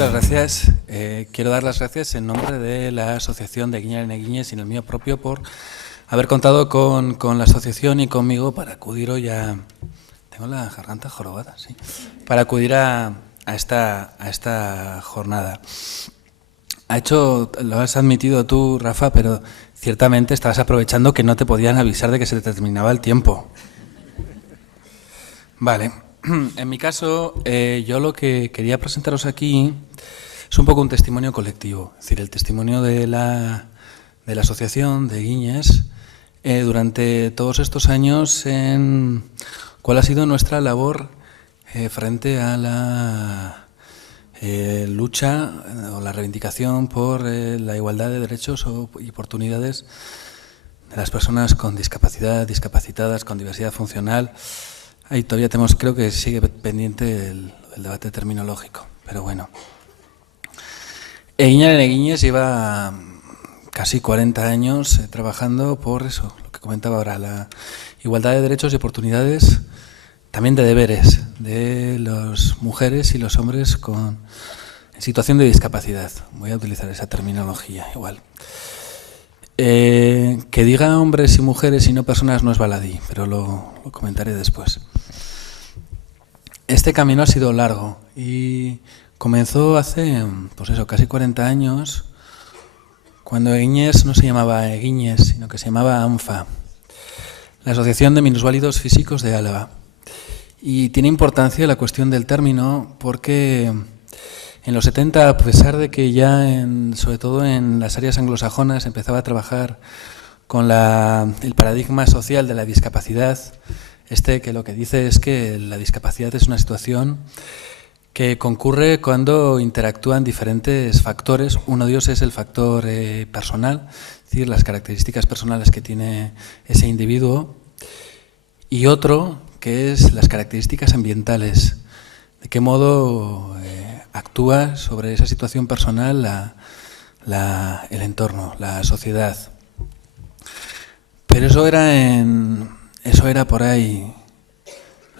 Muchas gracias. Quiero dar las gracias en nombre de la Asociación de Guiñar en Eguiñes y en el mío propio por haber contado con la asociación y conmigo para acudir hoy a... Tengo la garganta jorobada, sí. Para acudir a esta jornada. Lo has admitido tú, Rafa, pero ciertamente estabas aprovechando que no te podían avisar de que se te terminaba el tiempo. Vale. En mi caso, yo lo que quería presentaros aquí es un poco un testimonio colectivo, es decir, el testimonio de la asociación de Guiñes durante todos estos años en cuál ha sido nuestra labor frente a la lucha o la reivindicación por la igualdad de derechos y oportunidades de las personas con discapacidad, discapacitadas, con diversidad funcional. Ahí todavía tenemos, creo que sigue pendiente el debate terminológico, pero bueno. Guiñar en Eguiñes lleva casi 40 años trabajando por eso, lo que comentaba ahora, la igualdad de derechos y oportunidades, también de deberes, de las mujeres y los hombres en situación de discapacidad. Voy a utilizar esa terminología igual. Que diga hombres y mujeres y no personas no es baladí, pero lo comentaré después. Este camino ha sido largo y comenzó hace, pues eso, casi 40 años, cuando Eguiñes no se llamaba Eguiñes, sino que se llamaba ANFA, la Asociación de Minusválidos Físicos de Álava. Y tiene importancia la cuestión del término porque en los 70, a pesar de que ya, sobre todo en las áreas anglosajonas, empezaba a trabajar con el paradigma social de la discapacidad, que lo que dice es que la discapacidad es una situación que concurre cuando interactúan diferentes factores. Uno de ellos es el factor personal, es decir, las características personales que tiene ese individuo, y otro que es las características ambientales, de qué modo actúa sobre esa situación personal el entorno, la sociedad. Pero eso era por ahí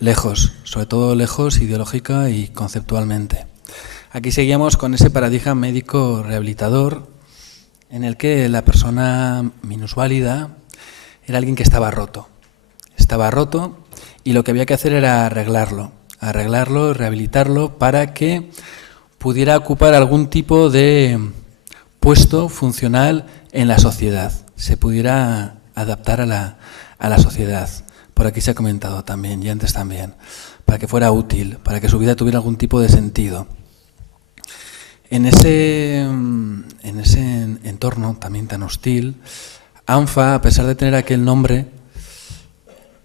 lejos, sobre todo lejos ideológica y conceptualmente. Aquí seguíamos con ese paradigma médico rehabilitador en el que la persona minusválida era alguien que estaba roto. Estaba roto y lo que había que hacer era arreglarlo, rehabilitarlo para que pudiera ocupar algún tipo de puesto funcional en la sociedad, se pudiera adaptar a la sociedad. Por aquí se ha comentado también, y antes también, para que fuera útil, para que su vida tuviera algún tipo de sentido. En ese entorno también tan hostil, ANFA, a pesar de tener aquel nombre,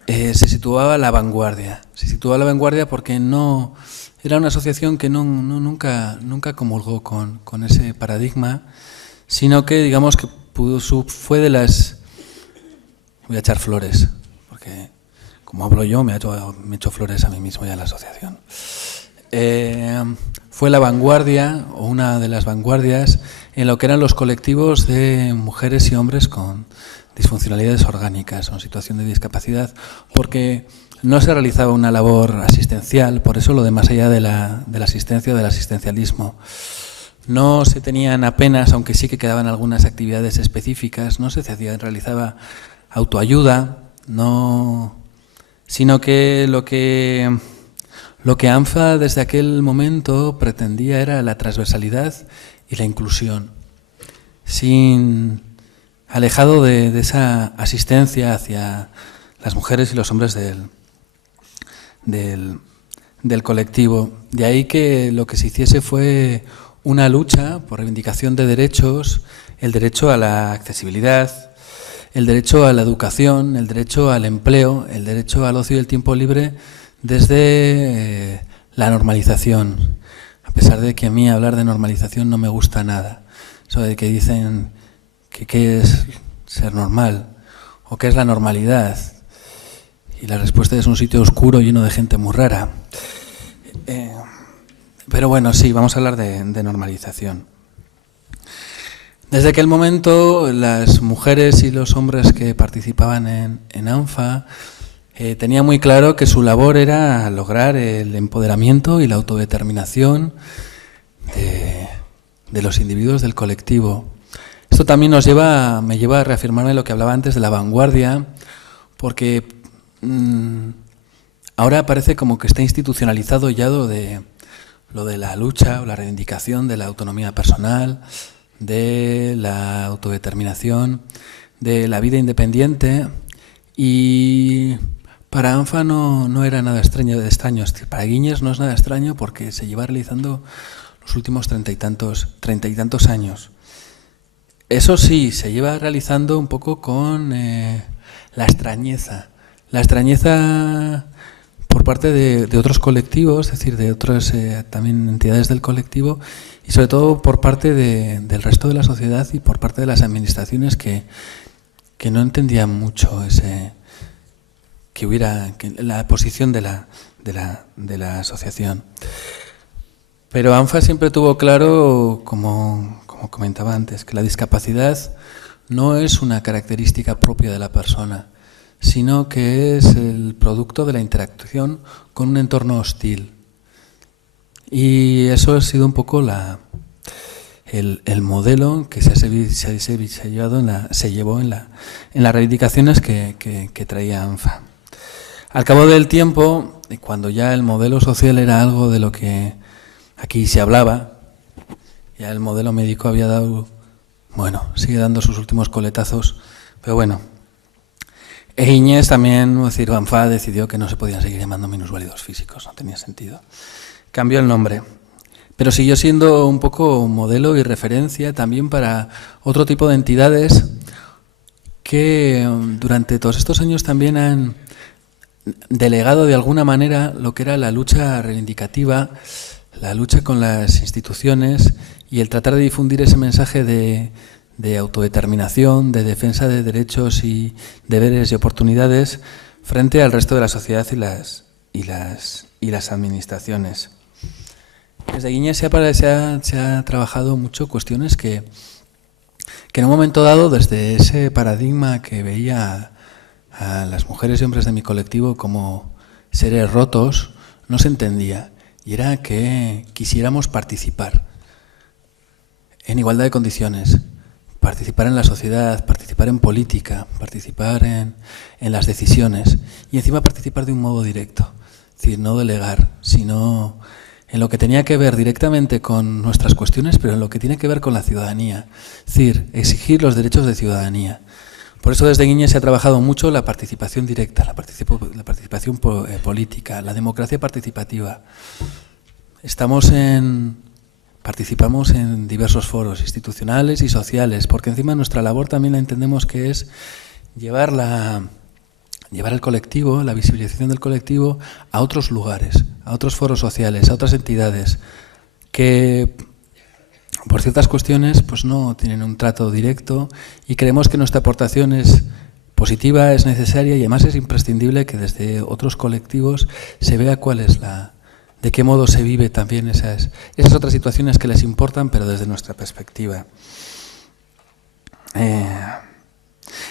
se situaba a la vanguardia. Se situaba a la vanguardia porque no era una asociación que nunca comulgó con ese paradigma, sino que, digamos, que fue de las... Voy a echar flores, porque como hablo yo, me echo flores a mí mismo y a la asociación. Fue la vanguardia, o una de las vanguardias, en lo que eran los colectivos de mujeres y hombres con disfuncionalidades orgánicas o en situación de discapacidad, porque no se realizaba una labor asistencial, por eso lo de más allá de la asistencia o del asistencialismo. No se tenían apenas, aunque sí que quedaban algunas actividades específicas, no se realizaba autoayuda, sino que lo que ANFA desde aquel momento pretendía era la transversalidad y la inclusión, alejado de esa asistencia hacia las mujeres y los hombres del colectivo. De ahí que lo que se hiciese fue una lucha por reivindicación de derechos, el derecho a la accesibilidad, el derecho a la educación, el derecho al empleo, el derecho al ocio y el tiempo libre desde la normalización. A pesar de que a mí hablar de normalización no me gusta nada. Eso de que dicen que qué es ser normal o qué es la normalidad. Y la respuesta es un sitio oscuro lleno de gente muy rara. Pero bueno, sí, vamos a hablar de normalización. Desde aquel momento, las mujeres y los hombres que participaban en ANFA tenían muy claro que su labor era lograr el empoderamiento y la autodeterminación de los individuos, del colectivo. Esto también me lleva a reafirmarme lo que hablaba antes de la vanguardia, porque ahora parece como que está institucionalizado ya lo de la lucha o la reivindicación de la autonomía personal, de la autodeterminación, de la vida independiente, y para ANFA no era nada extraño. Para Eguíñez no es nada extraño porque se lleva realizando los últimos 30 y tantos años. Eso sí, se lleva realizando un poco con la extrañeza por parte de otros colectivos, es decir, de otras también entidades del colectivo, y sobre todo por parte del resto de la sociedad y por parte de las administraciones que no entendían mucho la posición de la asociación. Pero ANFA siempre tuvo claro, como comentaba antes, que la discapacidad no es una característica propia de la persona, sino que es el producto de la interacción con un entorno hostil. Y eso ha sido un poco el modelo que se llevó en las reivindicaciones que traía ANFA. Al cabo del tiempo, cuando ya el modelo social era algo de lo que aquí se hablaba, ya el modelo médico había dado, sigue dando sus últimos coletazos, pero bueno. Eguíñez también, es decir, ANFA decidió que no se podían seguir llamando minusválidos físicos, no tenía sentido. Cambió el nombre, pero siguió siendo un poco modelo y referencia también para otro tipo de entidades que durante todos estos años también han delegado de alguna manera lo que era la lucha reivindicativa, la lucha con las instituciones y el tratar de difundir ese mensaje de autodeterminación, de defensa de derechos y deberes y oportunidades frente al resto de la sociedad y las administraciones. Desde Eguíñez se ha trabajado mucho cuestiones que en un momento dado, desde ese paradigma que veía a las mujeres y hombres de mi colectivo como seres rotos, no se entendía. Y era que quisiéramos participar en igualdad de condiciones, participar en la sociedad, participar en política, participar en las decisiones y encima participar de un modo directo. Es decir, no delegar, sino en lo que tenía que ver directamente con nuestras cuestiones, pero en lo que tiene que ver con la ciudadanía. Es decir, exigir los derechos de ciudadanía. Por eso desde Eguíñez se ha trabajado mucho la participación directa, la participación política, la democracia participativa. Participamos en diversos foros institucionales y sociales, porque encima nuestra labor también la entendemos que es llevar el colectivo, la visibilización del colectivo a otros lugares, a otros foros sociales, a otras entidades que por ciertas cuestiones pues no tienen un trato directo, y creemos que nuestra aportación es positiva, es necesaria y además es imprescindible que desde otros colectivos se vea de qué modo se vive también esas otras situaciones que les importan, pero desde nuestra perspectiva.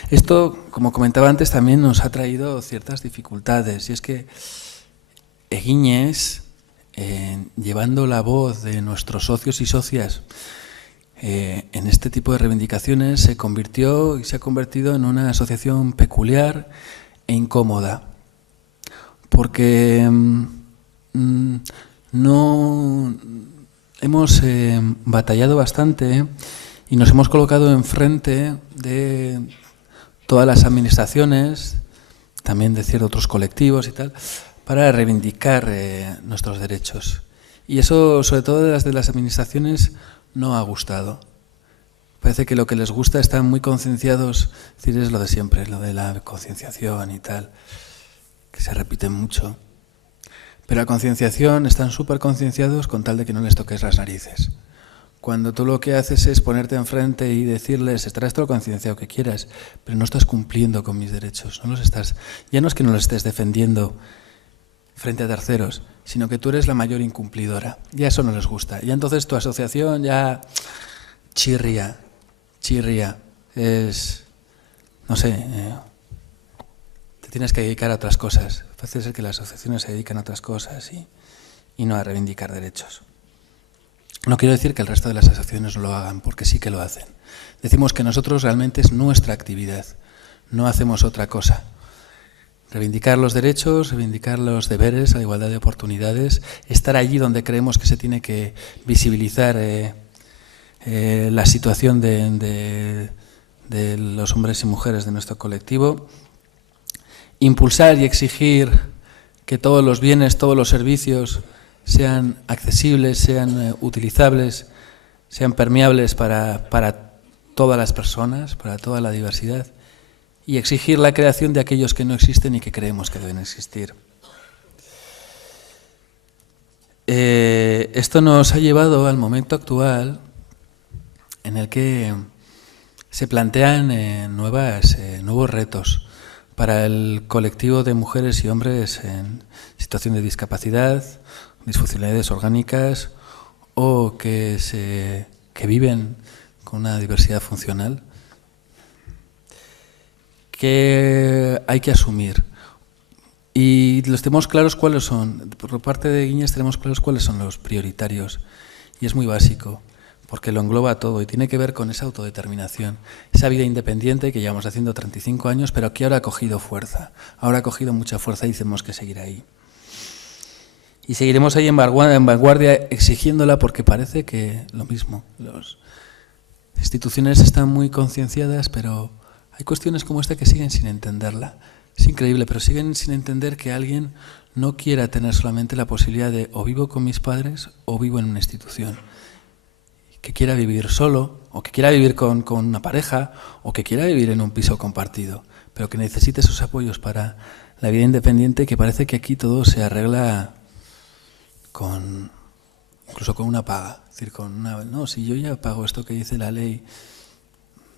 Esto, como comentaba antes, también nos ha traído ciertas dificultades, y es que Eguíñez, llevando la voz de nuestros socios y socias en este tipo de reivindicaciones, se convirtió y se ha convertido en una asociación peculiar e incómoda, porque no hemos batallado bastante y nos hemos colocado enfrente de todas las administraciones, también de ciertos otros colectivos y tal, para reivindicar nuestros derechos. Y eso, sobre todo de las administraciones, no ha gustado. Parece que lo que les gusta, están muy concienciados, es decir, es lo de siempre, lo de la concienciación y tal, que se repite mucho. Pero la concienciación, están súper concienciados con tal de que no les toques las narices. Cuando tú lo que haces es ponerte enfrente y decirles, estarás todo concienciado que quieras, pero no estás cumpliendo con mis derechos, ya no es que no los estés defendiendo frente a terceros, sino que tú eres la mayor incumplidora. Ya eso no les gusta. Y entonces tu asociación ya chirría. Es, no sé, te tienes que dedicar a otras cosas. Parece ser que las asociaciones se dedican a otras cosas y no a reivindicar derechos. No quiero decir que el resto de las asociaciones no lo hagan, porque sí que lo hacen. Decimos que nosotros realmente es nuestra actividad, no hacemos otra cosa. Reivindicar los derechos, reivindicar los deberes, la igualdad de oportunidades, estar allí donde creemos que se tiene que visibilizar la situación de los hombres y mujeres de nuestro colectivo, impulsar y exigir que todos los bienes, todos los servicios sean accesibles, sean utilizables, sean permeables para todas las personas, para toda la diversidad, y exigir la creación de aquellos que no existen y que creemos que deben existir. Esto nos ha llevado al momento actual en el que se plantean nuevos retos para el colectivo de mujeres y hombres en situación de discapacidad, disfuncionalidades orgánicas o que viven con una diversidad funcional, que hay que asumir. Y los tenemos claros cuáles son. Por parte de Eguíñez tenemos claros cuáles son los prioritarios. Y es muy básico, porque lo engloba todo y tiene que ver con esa autodeterminación, esa vida independiente que llevamos haciendo 35 años, pero que ahora ha cogido fuerza. Ahora ha cogido mucha fuerza y tenemos que seguir ahí. Y seguiremos ahí en vanguardia exigiéndola, porque parece que lo mismo. Las instituciones están muy concienciadas, pero hay cuestiones como esta que siguen sin entenderla. Es increíble, pero siguen sin entender que alguien no quiera tener solamente la posibilidad de o vivo con mis padres o vivo en una institución. Que quiera vivir solo, o que quiera vivir con una pareja, o que quiera vivir en un piso compartido, pero que necesite esos apoyos para la vida independiente, que parece que aquí todo se arregla incluso con una paga. Es decir, no, si yo ya pago esto que dice la ley,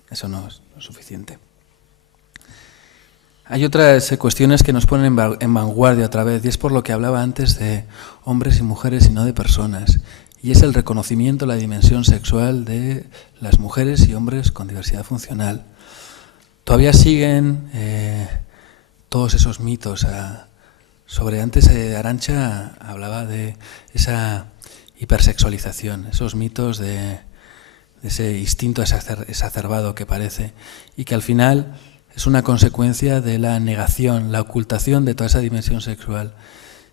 eso no es suficiente. Hay otras cuestiones que nos ponen en vanguardia otra vez, y es por lo que hablaba antes de hombres y mujeres y no de personas, y es el reconocimiento de la dimensión sexual de las mujeres y hombres con diversidad funcional. Todavía siguen todos esos mitos. Antes Arantxa hablaba de esa hipersexualización, esos mitos de ese instinto exacerbado que parece, y que al final es una consecuencia de la negación, la ocultación de toda esa dimensión sexual.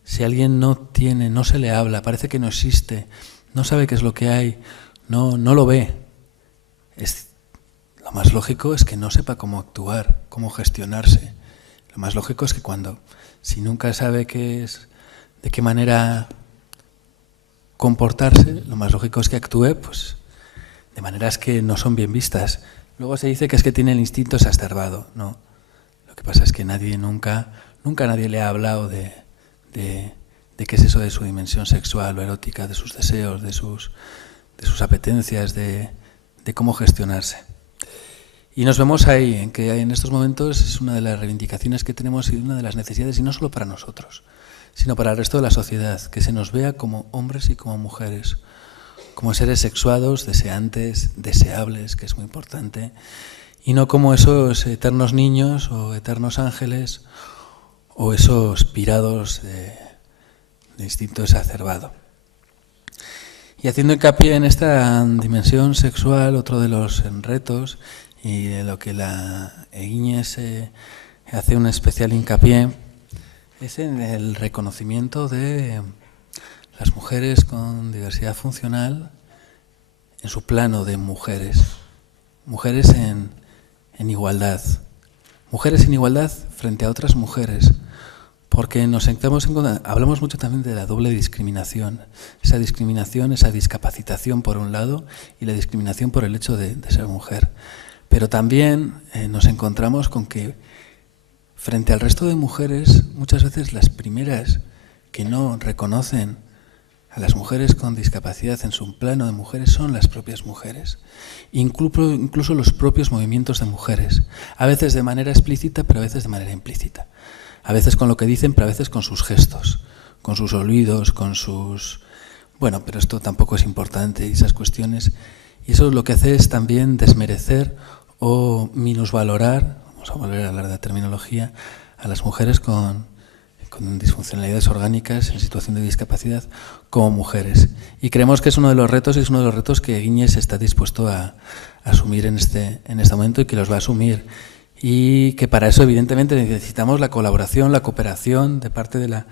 Si alguien no se le habla, parece que no existe, no sabe qué es lo que hay, no lo ve, lo más lógico es que no sepa cómo actuar, cómo gestionarse. Lo más lógico es que si nunca sabe de qué manera comportarse, lo más lógico es que actúe pues de maneras que no son bien vistas. Luego se dice que es que tiene el instinto exacerbado. No, lo que pasa es que nunca nadie le ha hablado de qué es eso de su dimensión sexual o erótica, de sus deseos, de sus apetencias, de cómo gestionarse. Y nos vemos ahí, en que en estos momentos es una de las reivindicaciones que tenemos y una de las necesidades, y no solo para nosotros, sino para el resto de la sociedad, que se nos vea como hombres y como mujeres, como seres sexuados, deseantes, deseables, que es muy importante, y no como esos eternos niños o eternos ángeles o esos pirados de instinto exacerbado. Y haciendo hincapié en esta dimensión sexual, otro de los retos, y de lo que la Eguíñez hace un especial hincapié, es en el reconocimiento de las mujeres con diversidad funcional en su plano de mujeres. Mujeres en igualdad. Mujeres en igualdad frente a otras mujeres. Porque hablamos mucho también de la doble discriminación. Esa discriminación, esa discapacitación por un lado, y la discriminación por el hecho de ser mujer. Pero también nos encontramos con que frente al resto de mujeres, muchas veces las primeras que no reconocen a las mujeres con discapacidad en su plano de mujeres son las propias mujeres. Incluso los propios movimientos de mujeres. A veces de manera explícita, pero a veces de manera implícita. A veces con lo que dicen, pero a veces con sus gestos, con sus olvidos, con sus... Bueno, pero esto tampoco es importante, esas cuestiones. Y eso lo que hace es también desmerecer o minusvalorar, vamos a volver a hablar de la terminología, a las mujeres con con disfuncionalidades orgánicas en situación de discapacidad como mujeres. Y creemos que es uno de los retos, y es uno de los retos que Eguíñez está dispuesto a asumir en este momento y que los va a asumir. Y que para eso, evidentemente, necesitamos la colaboración, la cooperación de parte de la...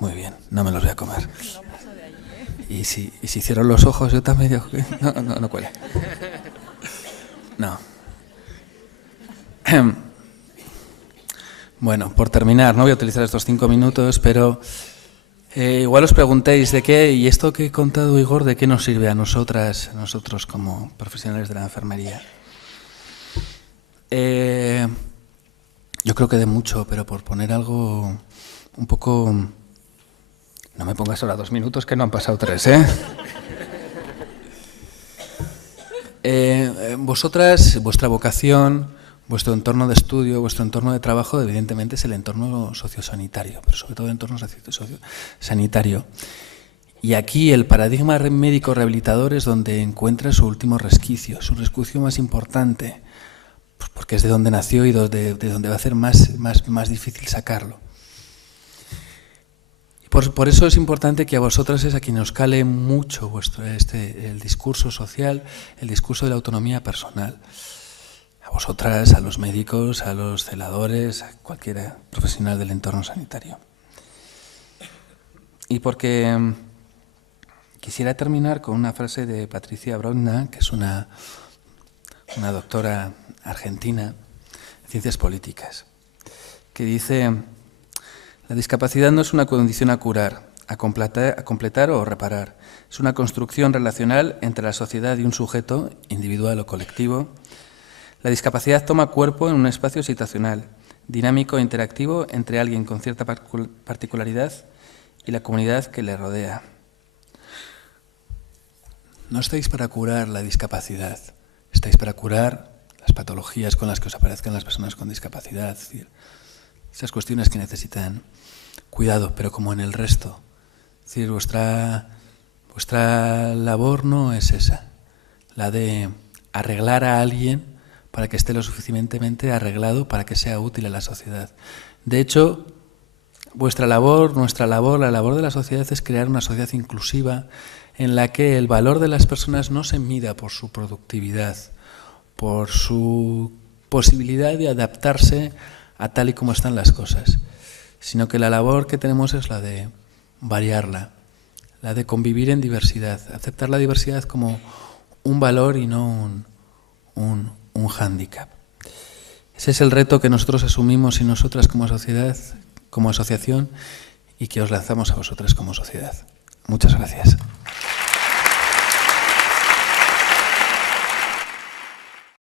Muy bien, no me los voy a comer. Y si cierro los ojos, yo también digo que no cuele. No. Bueno, por terminar, no voy a utilizar estos 5 minutos, pero igual os preguntéis de qué, y esto que he contado, Igor, ¿de qué nos sirve a nosotros como profesionales de la enfermería? Yo creo que de mucho, pero por poner algo un poco... No me pongas ahora 2 minutos, que no han pasado 3, Vosotras, vuestra vocación, vuestro entorno de estudio, vuestro entorno de trabajo, evidentemente es el entorno sociosanitario, pero sobre todo el entorno sociosanitario. Y aquí el paradigma médico rehabilitador es donde encuentra su último resquicio, su resquicio más importante, pues porque es de donde nació y de donde va a ser más difícil sacarlo. Por eso es importante que a vosotras es a quien os cale mucho el discurso social, el discurso de la autonomía personal. A vosotras, a los médicos, a los celadores, a cualquier profesional del entorno sanitario. Y porque quisiera terminar con una frase de Patricia Brodna, que es una doctora argentina en ciencias políticas, que dice: la discapacidad no es una condición a curar, a completar o reparar. Es una construcción relacional entre la sociedad y un sujeto, individual o colectivo. La discapacidad toma cuerpo en un espacio situacional, dinámico e interactivo entre alguien con cierta particularidad y la comunidad que le rodea. No estáis para curar la discapacidad, estáis para curar las patologías con las que os aparezcan las personas con discapacidad, es decir, esas cuestiones que necesitan cuidado, pero como en el resto. Es decir, vuestra labor no es esa, la de arreglar a alguien para que esté lo suficientemente arreglado para que sea útil a la sociedad. De hecho, vuestra labor, nuestra labor, la labor de la sociedad es crear una sociedad inclusiva en la que el valor de las personas no se mida por su productividad, por su posibilidad de adaptarse a tal y como están las cosas, sino que la labor que tenemos es la de variarla, la de convivir en diversidad, aceptar la diversidad como un valor y no un hándicap. Ese es el reto que nosotros asumimos y nosotras como sociedad, como asociación, y que os lanzamos a vosotras como sociedad. Muchas gracias.